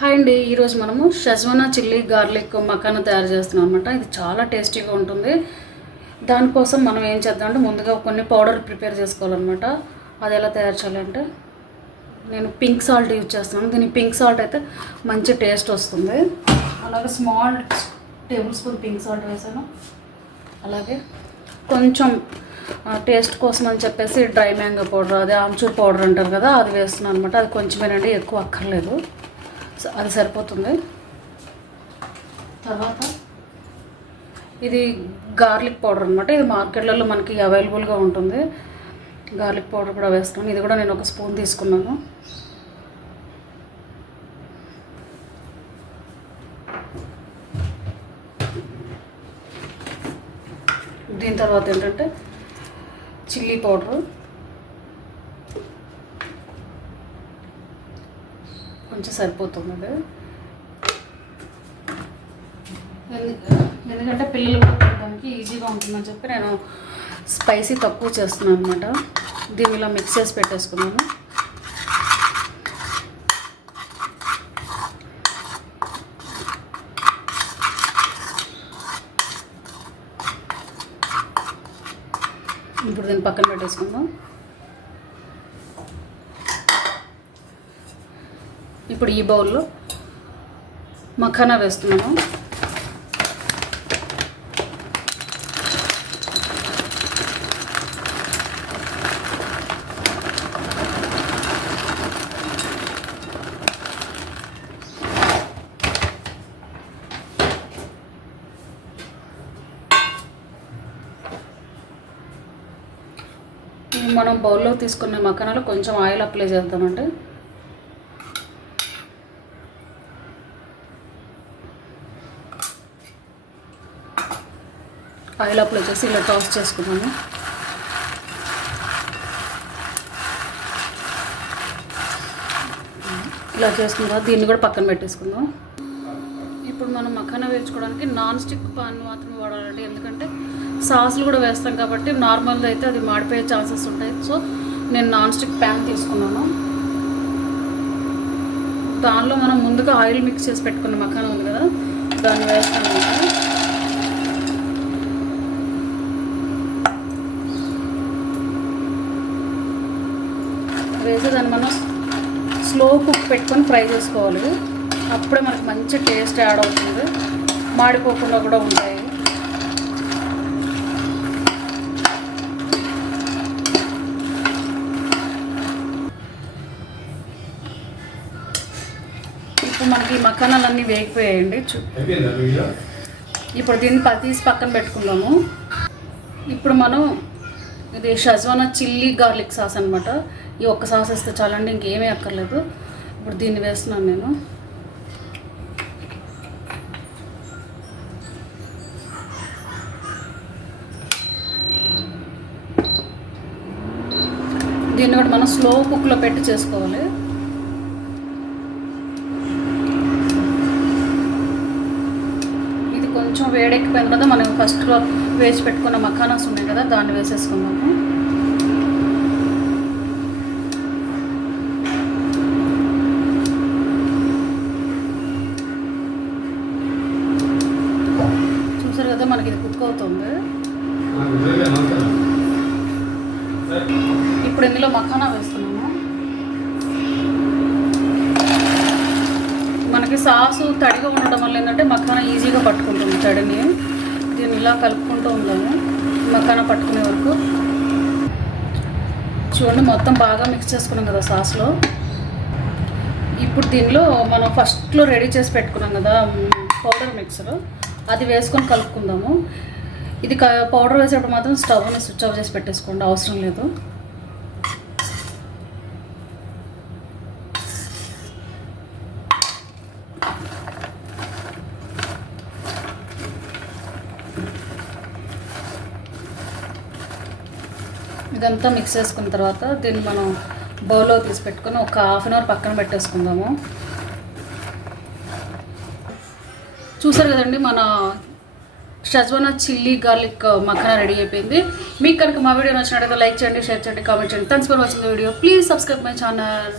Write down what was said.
Hi అండి, ఈరోజు మనము షజ్వానా చిల్లీ గార్లిక్ మకానా తయారు చేస్తున్నాం అనమాట. ఇది చాలా టేస్టీగా ఉంటుంది. దానికోసం మనం ఏం చేద్దామంటే ముందుగా కొన్ని పౌడర్ ప్రిపేర్ చేసుకోవాలన్నమాట. అది ఎలా తయారు చేయాలంటే నేను పింక్ సాల్ట్ యూజ్ చేస్తున్నాను. దీనికి పింక్ సాల్ట్ అయితే మంచి టేస్ట్ వస్తుంది. అలాగే small table spoon pink salt వేసాను. అలాగే కొంచెం టేస్ట్ కోసం అని చెప్పేసి డ్రై మ్యాంగో పౌడర్, అదే ఆమ్చూర్ పౌడర్ అంటారు కదా, అది వేస్తున్నాను అనమాట. అది కొంచెమేనండి, ఎక్కువ అక్కర్లేదు, అది సరిపోతుంది. తర్వాత ఇది గార్లిక్ పౌడర్ అనమాట. ఇది మార్కెట్లలో మనకి అవైలబుల్గా ఉంటుంది. గార్లిక్ పౌడర్ కూడా వేస్తాను. ఇది కూడా నేను ఒక స్పూన్ తీసుకున్నాను. దీని తర్వాత ఏంటంటే చిల్లీ పౌడరు కొంచెం సరిపోతుంది. ఎందుకంటే పిల్లలు కూడా తినడానికి ఈజీగా ఉంటుందని చెప్పి నేను స్పైసీ తక్కువ చేస్తున్నాను అనమాట. దీన్ని ఇలా మిక్స్ చేసి పెట్టేసుకున్నాను. ఇప్పుడు దీన్ని పక్కన పెట్టేసుకుందాం. ఇప్పుడు ఈ బౌల్లో మఖానా వేస్తున్నాను. మనం బౌల్లో తీసుకున్న మఖానాలో కొంచెం ఆయిల్ అప్లై చేద్దామంటే ఆయిల్ అప్లై చేసి ఇలా టాస్ చేసుకున్నాను. ఇలా చేసుకున్న తర్వాత దీన్ని కూడా పక్కన పెట్టేసుకుందాం. ఇప్పుడు మనం మఖానా వేయించుకోవడానికి నాన్ స్టిక్ పాన్ మాత్రమే వాడాలండి. ఎందుకంటే సాసులు కూడా వేస్తాం కాబట్టి నార్మల్గా అయితే అది మాడిపోయే ఛాన్సెస్ ఉంటాయి. సో నేను నాన్ స్టిక్ ప్యాన్ తీసుకున్నాను. దానిలో మనం ముందుగా ఆయిల్ మిక్స్ చేసి పెట్టుకున్న మఖానా ఉంది కదా, దాన్ని వేస్తాను. వేసి దాన్ని మనం స్లో కుక్ పెట్టుకొని ఫ్రై చేసుకోవాలి. అప్పుడే మనకు మంచి టేస్ట్ యాడ్ అవుతుంది, మాడిపోకుండా కూడా ఉంటాయి. ఇప్పుడు మనకి ఈ మఖానాలన్నీ వేగిపోయాయండి. ఇప్పుడు దీన్ని తీసి పక్కన పెట్టుకుందాము. ఇప్పుడు మనం ఇది షజ్వానా చిల్లీ గార్లిక్ సాస్ అనమాట. ఈ ఒక్క సాస్ వేస్తే చాలండి, ఇంకేమీ అక్కర్లేదు. ఇప్పుడు దీన్ని వేస్తున్నాను నేను. దీన్ని కూడా మనం స్లో కుక్లో పెట్టి చేసుకోవాలి. ఇది కొంచెం వేడెక్కిపోయిన కదా, మనం ఫస్ట్లో వేసి పెట్టుకున్న మఖానాస్ ఉన్నాయి కదా, దాన్ని వేసేసుకుందాము. చూసారు కదా, మనకి ఇది కుక్ అవుతుంది. ఇప్పుడు ఇందులో మఖానా వేస్తున్నాము. మనకి సాసు తడిగా ఉండడం వల్ల ఏంటంటే మఖానా ఈజీగా పట్టుకుంటుంది తడిని. దీన్ని ఇలా కలుపుకుంటూ ఉందాము మఖానా పట్టుకునే వరకు. చూడండి, మొత్తం బాగా మిక్స్ చేసుకున్నాం కదా సాస్లో. ఇప్పుడు దీనిలో మనం ఫస్ట్లో రెడీ చేసి పెట్టుకున్నాం కదా పౌడర్ మిక్సర్, అది వేసుకొని కలుపుకుందాము. ఇది పౌడర్ వేసేటప్పుడు మాత్రం స్టవ్ని స్విచ్ ఆఫ్ చేసి పెట్టేసుకోండి, అవసరం లేదు. ఇదంతా మిక్స్ చేసుకున్న తర్వాత దీన్ని మనం బౌల్లో తీసి పెట్టుకొని ఒక హాఫ్ అన్ అవర్ పక్కన పెట్టేసుకుందాము. చూసారు కదండి, మన షజ్వానా చిల్లీ గార్లిక్ మఖానా రెడీ అయిపోయింది. మీకు కనుక మా వీడియో నచ్చినట్లయితే లైక్ చేయండి, షేర్ చేయండి, కామెంట్ చేయండి. Thanks for watching the video. Please subscribe my channel.